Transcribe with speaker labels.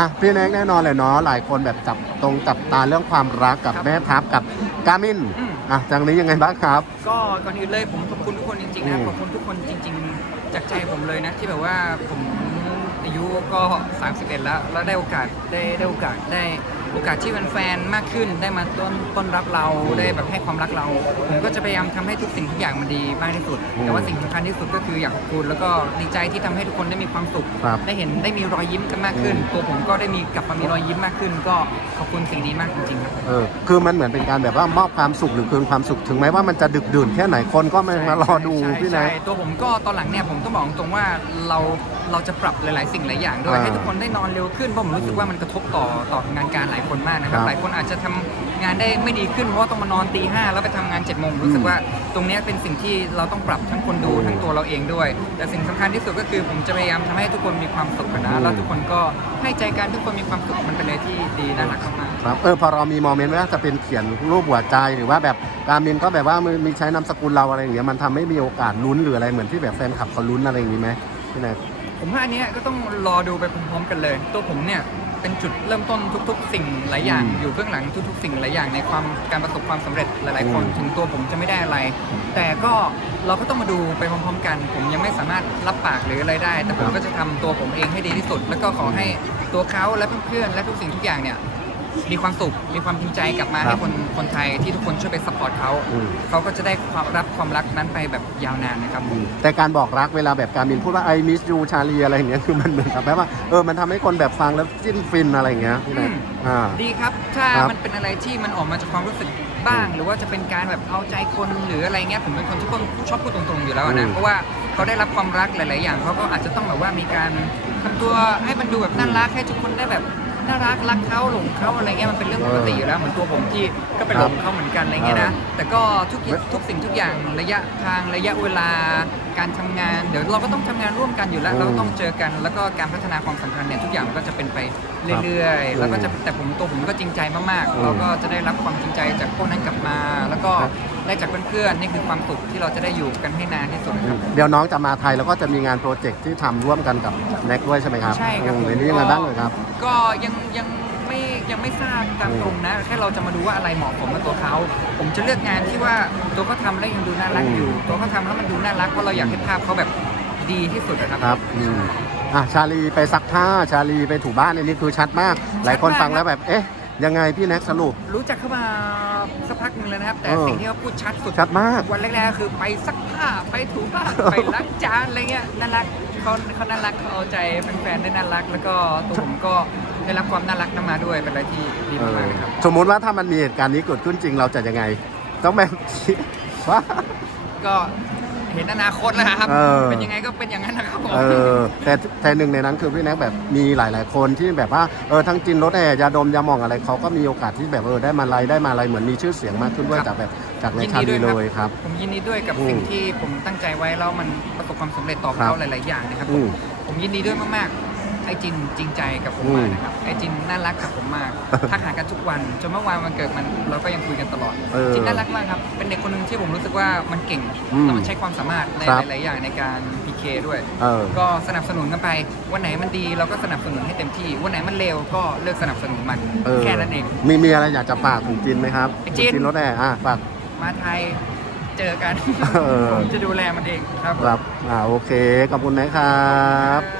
Speaker 1: อะพี่แน็กแน่นอนเลยเนาะหลายคนแบบจับตรงจับตาเรื่องความรักกับ
Speaker 2: ครับ
Speaker 1: แม่ทัพกับกามิน
Speaker 2: อืม
Speaker 1: อะจากนี้ยังไงบ้างครับ
Speaker 2: ก็ก่อนอื่นเลยผมขอบคุณทุกคนจริงๆนะ
Speaker 1: อืม
Speaker 2: ขอบคุณทุกคนจริง ๆ จากใจผมเลยนะที่แบบว่าผมอายุก็ 31 แล้ว แล้วได้โอกาสได้ได้โอกาสได้ โอกาสที่เป็นแฟนๆมากขึ้นได้มาต้นต้นรับเราได้แบบให้ความรักเราผมก็จะพยายามทำให้ทุกสิ่งทุกอย่างมันดีมากที่สุด
Speaker 1: อืม
Speaker 2: แต่ว่าสิ่งสำคัญที่สุดก็คืออยากขอบคุณแล้วก็ดีใจที่ทำให้ทุกคนได้มีความสุข
Speaker 1: ครับ
Speaker 2: ได้เห็นได้มีรอยยิ้มกันมากขึ้น ตัวผมก็ได้มีกลับมามีรอยยิ้มมากขึ้น ก็ขอบคุณสิ่งนี้มากจริงๆครับ
Speaker 1: เออคือมันเหมือนเป็นการแบบว่ามอบความสุขหรือคืนความสุขถึงแม้ว่ามันจะดึกดื่นแค่ไหนคนก็มามารอดู
Speaker 2: ใช่
Speaker 1: พี่แน็ก
Speaker 2: ใช่ตัวผมก็ตอนหลังเนี่ยผมต้องบอกตรงว่าเรา เราจะปรับหลาย ๆ สิ่งหลายอย่างด้วย
Speaker 1: อ่า
Speaker 2: ให้ทุกคนได้นอนเร็วขึ้นเพราะผมรู้สึกว่ามันกระทบต่อต่องานการหลายคนมากนะครั
Speaker 1: ครับบ
Speaker 2: หลายคนอาจจะทำงานได้ไม่ดีขึ้นเพราะว่าต้องมานอนตีห้าแล้วไปทำงาน7จ็ดโมงรู้สึกว่าตรงเนี้ยเป็นสิ่งที่เราต้องปรับทั้งคนดู
Speaker 1: อืม
Speaker 2: ทั้งตัวเราเองด้วย แต่สิ่งสำคัญที่สุดก็คือผมจะพยายามทำให้ทุกคนมีความสุขกัน
Speaker 1: อื
Speaker 2: นะ
Speaker 1: ม
Speaker 2: แล้วทุกคนก็ให้ใจกันทุกคนมีความสุขมันเป็นอะไรที่ดีน่ารักมากๆ
Speaker 1: ครับเออพอเรามีโมเมนต์ว่าจะเป็นเขียนรูปหัวใจหรือว่าแบบกามินก็แบบว่ามีมีใช้นามสกุลเราอะไรอย่างเงี้ยมันทำให้มีโอกาสลุ้นหรืออะไรเหมือนที่แบบแฟนคลับเขาลุ้นอะไรอย่างงี้ไหมพี่แน็ก
Speaker 2: ผมว่าอันเนี้ยก็ต้องรอดูไปพร้อมๆกันเลย ตัวผมเนี่ยเป็นจุดเริ่มต้นทุก ๆ สิ่งหลายอย่าง
Speaker 1: อืม
Speaker 2: อยู่เบื้องหลังทุก ๆ สิ่งหลายอย่างในความการประสบความสำเร็จหลายๆคน
Speaker 1: อืม
Speaker 2: ถึงตัวผมจะไม่ได้อะไร แต่ก็เราก็ต้องมาดูไปพร้อมๆกัน ผมยังไม่สามารถรับปากหรืออะไรได้ แต่ผมก็จะทำตัวผมเองให้ดีที่สุด แล้วก็ขอให้ตัวเขาและเพื่อนๆและทุกสิ่งทุกอย่างเนี่ย มีความสุข มีความจริงใจกลับมา
Speaker 1: ครั
Speaker 2: ให้
Speaker 1: บ
Speaker 2: คนคนไทยที่ทุกคนช่วยไปซัพพอร์ตเขา
Speaker 1: อืม
Speaker 2: เขาก็จะได้ความรับความรักนั้นไปแบบยาวนานนะครับผม
Speaker 1: แต่การบอกรักเวลาแบบการมินพูดว่าไอมิสยูชาลีอะไรอย่างเงี้ยคือมันเหมือนกับแบบว่าเออมันทำให้คนแบบฟังแล้วจิ้นฟินอะไรอย่างเงี้ยพี่แน็ก
Speaker 2: อืม
Speaker 1: อ่า
Speaker 2: ดีครับ ถ้า
Speaker 1: ครับ
Speaker 2: มันเป็นอะไรที่มันออกมาจากความรู้สึกบ้าง หรือว่าจะเป็นการแบบเอาใจคนหรืออะไรเงี้ย ผมเป็นคนที่ชอบพูดตรงๆอยู่แล้ว
Speaker 1: อื
Speaker 2: นะ
Speaker 1: ม
Speaker 2: เพราะว่าเขาได้รับความรักหลาย ๆ อย่างเขาก็อาจจะต้องแบบว่ามีการทำตัวให้มันดูแบบน่ารักให้ทุกคนได้แบบ น่ารักรักเขาหลงเขาอะไรเงี้ยมันเป็นเรื่องปกติอยู่แล้วเหมือนตัวผมที่ก็ไปหลงเขาเหมือนกันอะไรเงี้ยนะแต่ก็ทุกอย่างทุกสิ่งทุกอย่างระยะทางระยะเวลาการทำงาน เดี๋ยวเราก็ต้องทำงานร่วมกันอยู่แล้ว เราก็ต้องเจอกันแล้วก็การพัฒนาความสัมพันธ์เนี่ยทุกอย่างมันก็จะเป็นไปเรื่อยๆ แล้วก็จะแต่ผมตัวผมก็จริงใจมาก
Speaker 1: อืม
Speaker 2: ๆแล้วก็จะได้รับความจริงใจจากพวกนั้นกลับมา แล้วก็
Speaker 1: ครับ
Speaker 2: ได้จากเพื่อนๆนี่คือความสุขที่เราจะได้อยู่กันให้นานที่สุดครับ
Speaker 1: เดี๋ยวน้องจะมาไทยแล้วก็จะมีงานโปรเจกต์ที่ทำร่วมกันกับแน็กด้วยใช่ไหมครับ
Speaker 2: ใช่ครับ
Speaker 1: อืม
Speaker 2: ผม
Speaker 1: ในนี้ยังไงบ้างเลยครับ
Speaker 2: ก็ยังยังไม่ยังไม่ทราบตามตรงนะ แค่เราจะมาดูว่าอะไรเหมาะสมกับตัวเขา ผมจะเลือกงานที่ว่าตัวเขาทำแล้วยังดูน่ารักอยู่ ตัวเขาทำแล้วมันดูน่ารักเพราะเราอยากให้ภาพเขาแบบดีที่สุดนะครับ
Speaker 1: ครับอืมอะชาลีไปซักผ้า ชาลีไปถูบ้านอันนี้คือชัดมาก หลายคน
Speaker 2: ชัดมาก
Speaker 1: ฟังแล้วแบบ เอ๊ะ ยังไงพี่แน็กสรุป
Speaker 2: รู้จักเขามา สักพักหนึงแล้วนะครับ แต่
Speaker 1: เออ
Speaker 2: สิ่งที่เขาพูดชัดสุด
Speaker 1: ชัดมาก
Speaker 2: วันแรกๆคือไปซักผ้าไปถูบ้านไปล้างจานอะไรเงี้ยน่ารักเขาเขาน่ารักเขาเอาใจแฟนๆได้น่ารัก แล้วก็ตัวผมก็ได้รับความน่ารักนั้นมาด้วยเป็นอะไรที่ดี
Speaker 1: เอ
Speaker 2: มาก
Speaker 1: อ
Speaker 2: ๆเลยครับ
Speaker 1: สมมุติว่าถ้ามันมีเหตุการณ์นี้เกิดขึ้นจริงเราจะยังไง ต้องแบบคิดว่า
Speaker 2: ก็ เห็นอนาคตแล้วครับ
Speaker 1: เออ
Speaker 2: เป็นยังไงก็เป็นอย่างนั้นนะครับผม
Speaker 1: เออแต่แต่หนึ่งในนั้นคือพี่แน็กแบบมีหลาย ๆ คนที่แบบว่าเออทั้งจินรถแห่ยาดมยาหมองอะไรเขาก็มีโอกาสที่แบบเออได้มาไลฟ์ได้มาอะไรเหมือนมีชื่อเสียงมากขึ้นด้วยจากแบบจากในชาลีเลยครับ
Speaker 2: ผมยินดีด้วยกับ
Speaker 1: อืม
Speaker 2: สิ่งที่ผมตั้งใจไว้แล้วมันประสบความสำเร็จต่อ
Speaker 1: ครั
Speaker 2: เขา
Speaker 1: บ
Speaker 2: หลาย ๆ อย่างนะครับ
Speaker 1: อืม
Speaker 2: ผมยินดีด้วยมากๆไอจินจริงใจกับผม
Speaker 1: อืม
Speaker 2: มากนะครับไอจินน่ารักกับผมมากทักหากันทุกวันจนเมื่อวานวันเกิดมันเราก็ยังคุยกันตลอด
Speaker 1: เออ
Speaker 2: จินน่ารักมากครับเป็นเด็กคนหนึ่งที่ผมรู้สึกว่ามันเก่ง
Speaker 1: อืม
Speaker 2: แล้วมันใช้ความสามารถใน
Speaker 1: ครับ
Speaker 2: หลายๆอย่างในการ PK ด้วย
Speaker 1: เออ
Speaker 2: ก็สนับสนุนกันไป วันไหนมันดีเราก็สนับสนุนให้เต็มที่ วันไหนมันเลวก็เลิกสนับสนุนมัน
Speaker 1: เออ
Speaker 2: แค่นั้นเอง
Speaker 1: มีมีอะไรอยากจะฝากถึงจินไหมครับ
Speaker 2: ไอ้จิน
Speaker 1: จินรถแห่อะฝาก
Speaker 2: มาไทยเจอกัน
Speaker 1: เออ
Speaker 2: ผมจะดูแลมันเองครับ
Speaker 1: ครับอ่าโอเค ขอบคุณนะครับ